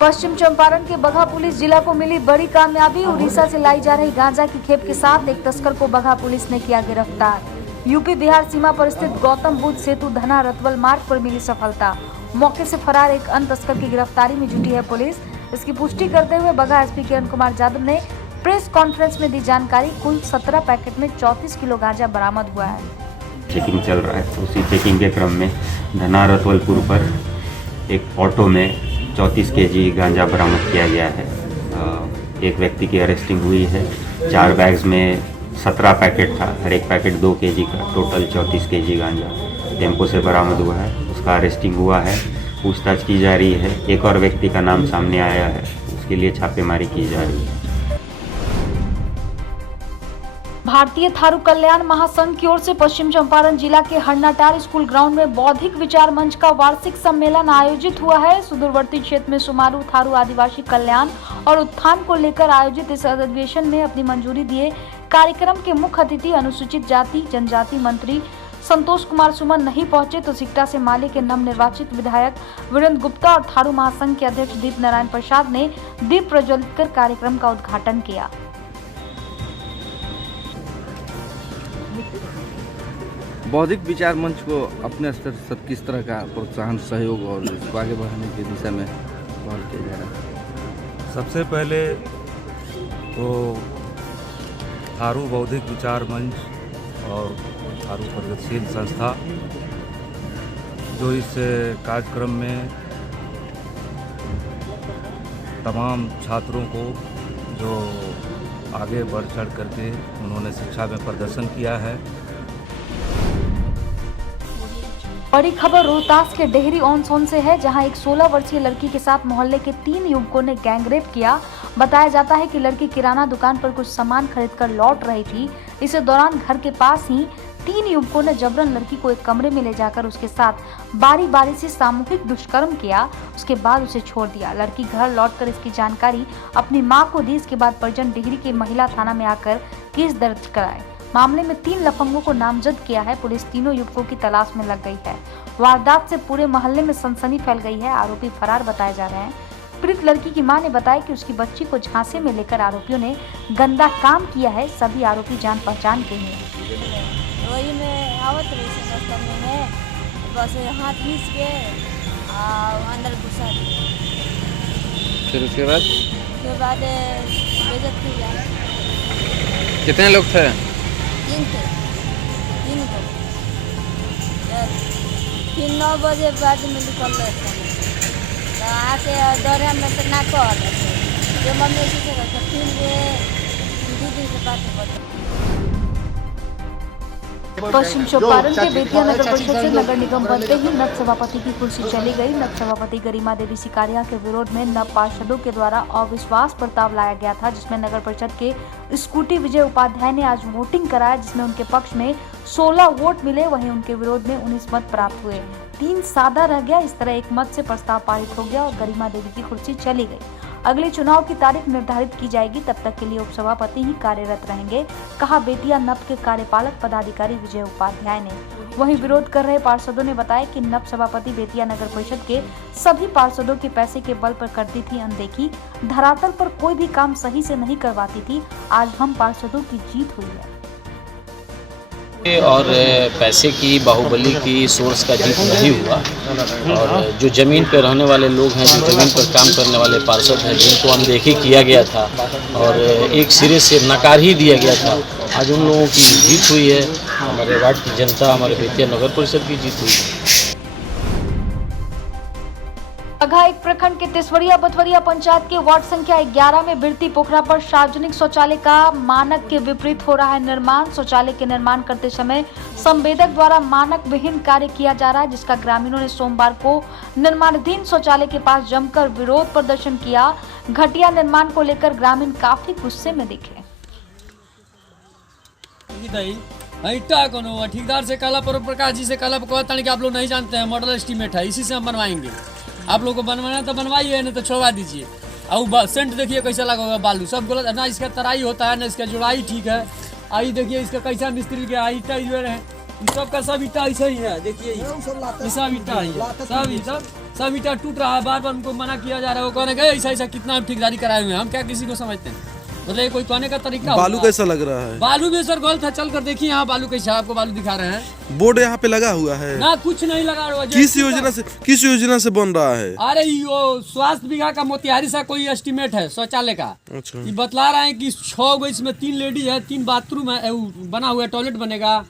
पश्चिम चंपारण के बगहा पुलिस जिला को मिली बड़ी कामयाबी। उड़ीसा से लाई जा रही गांजा की खेप के साथ एक तस्कर को बगहा पुलिस ने किया गिरफ्तार। यूपी बिहार सीमा पर स्थित गौतम बुद्ध सेतु धना रतवल मार्ग पर मिली सफलता। मौके से फरार एक अन्य तस्कर की गिरफ्तारी में जुटी है पुलिस। इसकी पुष्टि करते हुए बगहा एसपी किरण कुमार यादव ने प्रेस कॉन्फ्रेंस में दी जानकारी। कुल 17 पैकेट में 34 किलो गांजा बरामद हुआ है। चेकिंग चल रहा है, उसी चेकिंग के क्रम में धना रतवलपुर पर एक ऑटो में 34 केजी गांजा बरामद किया गया है। एक व्यक्ति की अरेस्टिंग हुई है। 4 बैग्स में 17 पैकेट था, हर एक पैकेट 2 केजी का, टोटल 34 केजी गांजा टेम्पो से बरामद हुआ है। उसका अरेस्टिंग हुआ है, पूछताछ की जा रही है। एक और व्यक्ति का नाम सामने आया है, उसके लिए छापेमारी की जा रही है। भारतीय थारू कल्याण महासंघ की ओर से पश्चिम चंपारण जिला के हरनाटार स्कूल ग्राउंड में बौद्धिक विचार मंच का वार्षिक सम्मेलन आयोजित हुआ है। सुदूरवर्ती क्षेत्र में सुमारू थारू आदिवासी कल्याण और उत्थान को लेकर आयोजित इस अधिवेशन में अपनी मंजूरी दिए कार्यक्रम के मुख्य अतिथि अनुसूचित जाति जनजाति मंत्री संतोष कुमार सुमन नहीं पहुंचे तो सिकटा से माले के नवनिर्वाचित विधायक वीरेंद्र गुप्ता और थारू महासंघ के अध्यक्ष दीप नारायण प्रसाद ने दीप प्रज्वलित कर कार्यक्रम का उद्घाटन किया। बौद्धिक विचार मंच को अपने स्तर से किस तरह का प्रोत्साहन सहयोग और इसको आगे बढ़ाने की दिशा में पहल किया जा रहा है? सबसे पहले तो थारू बौद्धिक विचार मंच और थारू प्रगतिशील संस्था जो इस कार्यक्रम में तमाम छात्रों को जो आगे बढ़ चढ़ करके उन्होंने शिक्षा में प्रदर्शन किया है। बड़ी खबर रोहतास के डेहरी ऑन सोन से है, जहां एक 16 वर्षीय लड़की के साथ मोहल्ले के 3 युवकों ने गैंगरेप किया। बताया जाता है कि लड़की किराना दुकान पर कुछ सामान खरीदकर लौट रही थी। इस दौरान घर के पास ही 3 युवकों ने जबरन लड़की को एक कमरे में ले जाकर उसके साथ बारी बारी से सामूहिक दुष्कर्म किया। उसके बाद उसे छोड़ दिया। लड़की घर लौटकर इसकी जानकारी अपनी मां को दी। इसके बाद परिजन डिहरी के महिला थाना में आकर केस दर्ज कराए। मामले में 3 लफंगों को नामजद किया है। पुलिस तीनों युवकों की तलाश में लग गई है। वारदात से पूरे मोहल्ले में सनसनी फैल गई है। आरोपी फरार बताए जा रहे हैं। पीड़ित लड़की की मां ने बताया कि उसकी बच्ची को झांसे में लेकर आरोपियों ने गंदा काम किया है। सभी आरोपी जान पहचान के हैं। वही में आवत रही से रास्ता में है, बस हाथ खींच के अंदर घुसा दिया। फिर उसके बाद बेइज्जत की जाए। कितने लोग थे? 3 थे, 3 को। फिर 9 बजे बाद में निकल रहे थे तो आके दौरे में से ना कर जो मम्मी से करते फिर दीदी से बात करते। पश्चिम चंपारण के बेतिया नगर परिषद से नगर निगम बनते ही नव सभापति की कुर्सी चली गई। नव सभापति गरिमा देवी सिकारिया के विरोध में नव पार्षदों के द्वारा अविश्वास प्रस्ताव लाया गया था, जिसमें नगर परिषद के स्कूटी विजय उपाध्याय ने आज वोटिंग कराया, जिसमें उनके पक्ष में 16 वोट मिले, वहीं उनके विरोध में 19 मत प्राप्त हुए। 3 सादा रह गया। इस तरह एक मत से प्रस्ताव पारित हो गया और गरिमा देवी की कुर्सी चली गई। अगले चुनाव की तारीख निर्धारित की जाएगी, तब तक के लिए उपसभापति ही कार्यरत रहेंगे, कहा बेतिया नव के कार्यपालक पदाधिकारी विजय उपाध्याय ने। वहीं विरोध कर रहे पार्षदों ने बताया कि नव सभापति बेतिया नगर परिषद के सभी पार्षदों के पैसे के बल पर करती थी अनदेखी, धरातल पर कोई भी काम सही से नहीं करवाती थी। आज हम पार्षदों की जीत हुई है और पैसे की बाहुबली की सोर्स का जीत नहीं हुआ। और जो ज़मीन पर रहने वाले लोग हैं, जो ज़मीन पर काम करने वाले पार्षद हैं, जिनको अनदेखी किया गया था और एक सिरे से नकार ही दिया गया था, आज उन लोगों की जीत हुई है। हमारे वार्ड की जनता, हमारे बेतिया नगर परिषद की जीत हुई है। बगहा एक प्रखंड के तेसवरिया बथवरिया पंचायत के वार्ड संख्या 11 में बिरती पोखरा पर सार्वजनिक शौचालय का मानक के विपरीत हो रहा है निर्माण। शौचालय के निर्माण करते समय संवेदक द्वारा मानक विहीन कार्य किया जा रहा है, जिसका ग्रामीणों ने सोमवार को निर्माणाधीन शौचालय के पास जमकर विरोध प्रदर्शन किया। घटिया निर्माण को लेकर ग्रामीण काफी गुस्से में दिखे। ठेकेदार से काला प्रकाश जी से काला कहता है कि आप लोग नहीं जानते हैं, मॉडल एस्टीमेट है, इसी से हम बनवाएंगे। आप लोग को बनवाना तो बनवाइए, नहीं तो छोड़वा दीजिए। और सेंट देखिए कैसा लगा होगा, बालू सब गलत ना, इसका तराई होता है ना इसका जुड़ाई ठीक है। आई देखिए इसका कैसा मिस्त्री के ईटा जो है ये सब का सब ईटा ऐसा ही है, देखिए ये सब ईटा ही है, सब ईटा टूट रहा है। बार बार उनको मना किया जा रहा है, वो कहने गए ऐसा ऐसा कितना ठेकेदारी कराए हुए हैं, हम क्या किसी को समझते हैं? मतलब ये कोई कहने का तरीका बालू होगा? कैसा लग रहा है? बालू भी सर गलत है, चल कर देखिए यहाँ बालू कैसा है, आपको बालू दिखा रहे हैं। बोर्ड यहाँ पे लगा हुआ है ना कुछ नहीं लगा हुआ। किस योजना से बन रहा है? अरे यो स्वास्थ्य विभाग का मोतिहारी से कोई एस्टीमेट है शौचालय का। अच्छा, ये बतला रहे हैं कि 6 गो इसमें 3 लेडीज है, 3 बाथरूम है, बना हुआ है, टॉयलेट बनेगा,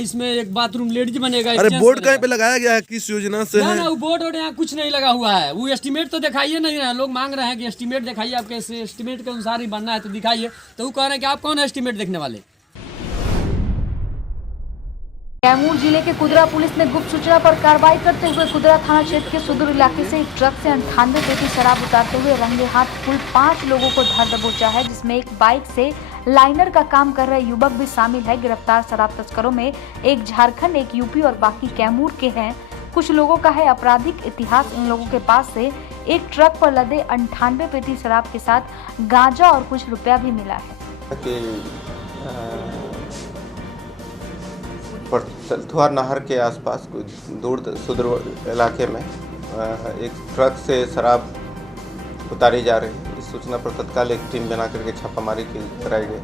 इसमें एक बाथरूम लेडीज बनेगा। अरे बोर्ड कहीं पे लगाया गया है? किस योजना से ना है? ना वो बोर्ड यहाँ कुछ नहीं लगा हुआ है। वो एस्टीमेट तो दिखाइए नहीं रहे, लोग मांग रहे हैं कि एस्टीमेट दिखाइए, आपके एस्टीमेट के अनुसार ही बनना है तो दिखाइए। तो वो कह रहे हैं कि आप कौन एस्टीमेट देखने वाले? कैमूर जिले के कुदरा पुलिस ने गुप्त सूचना पर कार्रवाई करते हुए कुदरा थाना क्षेत्र के सुदूर इलाके से एक ट्रक से 98 पेटी शराब उतारते हुए रंगे हाथ कुल 5 लोगों को धर दबोचा है, जिसमें एक बाइक से लाइनर का काम कर रहे युवक भी शामिल है। गिरफ्तार शराब तस्करों में एक झारखंड, एक यूपी और बाकी कैमूर के हैं। कुछ लोगों का है आपराधिक इतिहास। इन लोगों के पास से एक ट्रक पर लदे 98 पेटी शराब के साथ गांजा और कुछ रुपया भी मिला है। थुआर नहर के आसपास दूर सुदूर इलाके में एक ट्रक से शराब उतारी जा रही है। इस सूचना पर तत्काल एक टीम बना करके छापामारी कराई गई।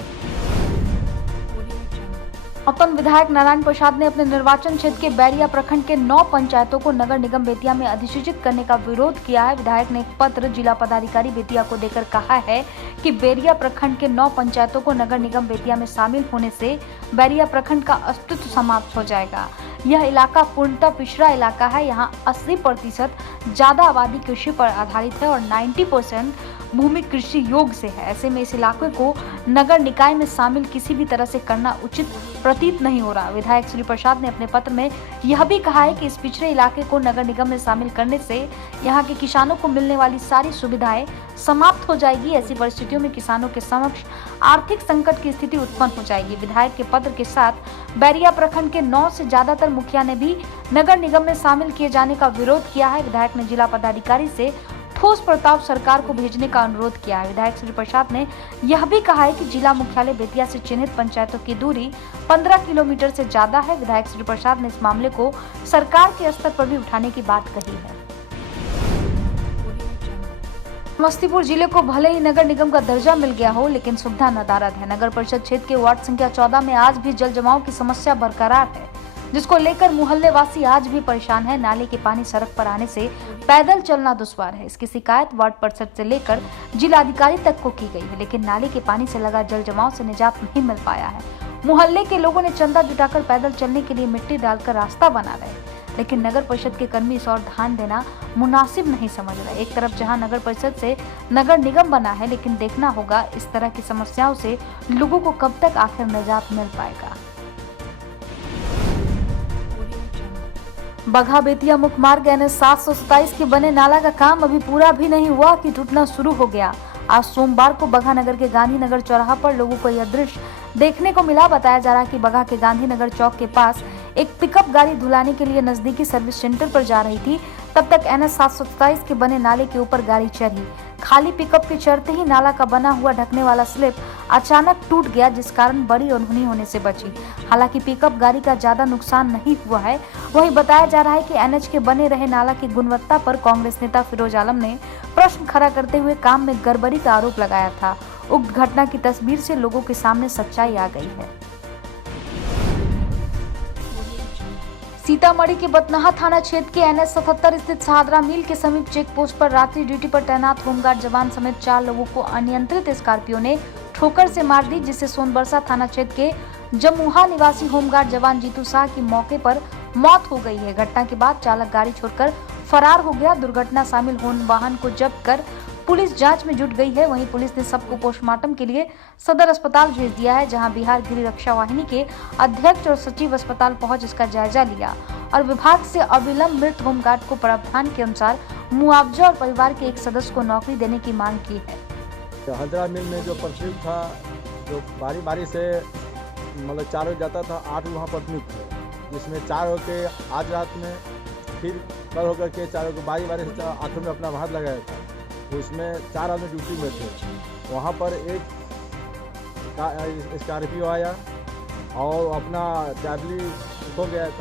अपन विधायक नारायण प्रसाद ने अपने निर्वाचन क्षेत्र के बैरिया प्रखंड के 9 पंचायतों को नगर निगम बेतिया में अधिसूचित करने का विरोध किया है। विधायक ने एक पत्र जिला पदाधिकारी बेतिया को देकर कहा है कि बैरिया प्रखंड के 9 पंचायतों को नगर निगम बेतिया में शामिल होने से बैरिया प्रखंड का अस्तित्व समाप्त हो जाएगा। यह इलाका पूर्णतः पिछड़ा इलाका है। यहाँ 80% ज्यादा आबादी कृषि पर आधारित है और 90% भूमि कृषि योग्य से है। ऐसे में इस इलाके को नगर निकाय में शामिल किसी भी तरह से करना उचित प्रतीत नहीं हो रहा। विधायक श्री प्रसाद ने अपने पत्र में यह भी कहा है कि इस पिछड़े इलाके को नगर निगम में शामिल करने से यहाँ के किसानों को मिलने वाली सारी सुविधाएं समाप्त हो जाएगी। ऐसी परिस्थितियों में किसानों के समक्ष आर्थिक संकट की स्थिति उत्पन्न हो जाएगी। विधायक के पत्र के साथ बैरिया प्रखंड के 9 से ज्यादातर मुखिया ने भी नगर निगम में शामिल किए जाने का विरोध किया है। विधायक ने जिला पदाधिकारी से ठोस प्रस्ताव सरकार को भेजने का अनुरोध किया है। विधायक श्री प्रसाद ने यह भी कहा है कि जिला मुख्यालय बेतिया से चिन्हित पंचायतों की दूरी 15 किलोमीटर से ज्यादा है। विधायक श्री प्रसाद ने इस मामले को सरकार के स्तर पर भी उठाने की बात कही है। समस्तीपुर जिले को भले ही नगर निगम का दर्जा मिल गया हो, लेकिन सुविधा नदारद है। नगर परिषद क्षेत्र के वार्ड संख्या 14 में आज भी जल जमाव की समस्या बरकरार है, जिसको लेकर मोहल्ले वासी आज भी परेशान है। नाले के पानी सड़क पर आने से पैदल चलना दुश्वार है। इसकी शिकायत वार्ड परिषद से लेकर जिलाधिकारी तक को की गई है, लेकिन नाले के पानी से लगा जल जमाव से निजात नहीं मिल पाया है। मोहल्ले के लोगों ने चंदा जुटाकर पैदल चलने के लिए मिट्टी डालकर रास्ता बना रहे, लेकिन नगर परिषद के कर्मी इस ओर ध्यान देना मुनासिब नहीं समझ रहे। एक तरफ जहां नगर परिषद से नगर निगम बना है, लेकिन देखना होगा इस तरह की समस्याओं से लोगों को कब तक आखिर निजात मिल पाएगा। बगहा बेतिया मुख्य मार्ग NH 727 के बने नाला का काम अभी पूरा भी नहीं हुआ कि टूटना शुरू हो गया। आज सोमवार को बगहा नगर के गांधीनगर चौराहा पर लोगों को यह दृश्य देखने को मिला। बताया जा रहा है कि बगहा के गांधीनगर चौक के पास एक पिकअप गाड़ी धुलाने के लिए नजदीकी सर्विस सेंटर पर जा रही थी। तब तक NH 727 के बने नाले के ऊपर गाड़ी चढ़ी। खाली पिकअप के चढ़ते ही नाला का बना हुआ ढकने वाला स्लिप अचानक टूट गया, जिस कारण बड़ी अनहोनी होने से बची। हालांकि पिकअप गाड़ी का ज्यादा नुकसान नहीं हुआ है। वहीं बताया जा रहा है कि NH के बने रहे नाला की गुणवत्ता पर कांग्रेस नेता फिरोज आलम ने प्रश्न खड़ा करते हुए काम में गड़बड़ी का आरोप लगाया था। उक्त घटना की तस्वीर से लोगों के सामने सच्चाई आ गई है। सीतामढ़ी के बतनाहा थाना क्षेत्र के NH 77 स्थित सहादरा मिल के समीप चेक पोस्ट पर रात्रि ड्यूटी पर तैनात होमगार्ड जवान समेत 4 लोगों को अनियंत्रित स्कॉर्पियो ने ठोकर से मार दी, जिससे सोनबरसा थाना क्षेत्र के जमुहा निवासी होमगार्ड जवान जीतू शाह की मौके पर मौत हो गई है। घटना के बाद चालक गाड़ी छोड़कर फरार हो गया। दुर्घटना शामिल वाहन को जब्त कर पुलिस जांच में जुट गई है। वहीं पुलिस ने सबको पोस्टमार्टम के लिए सदर अस्पताल भेज दिया है, जहां बिहार गृह रक्षा वाहिनी के अध्यक्ष और सचिव अस्पताल पहुंच इसका जायजा लिया और विभाग से अविलंब मृत होमगार्ड को प्रावधान के अनुसार मुआवजा और परिवार के एक सदस्य को नौकरी देने की मांग की है। हजरा मिल में जो प्रशिक्षित था, जो बारी बारी से मतलब 4 लोग जाता था, 8 वहाँ पर नियुक्त थे, जिसमें 4 होकर आज रात में फिर कल होकर के 4 को बारी बारी से 8 में अपना भाग लगाया था। तो उसमें 4 आदमी ड्यूटी में थे। वहाँ पर एक स्कॉर्पियो आया और अपना ट्रैवली खो गया था।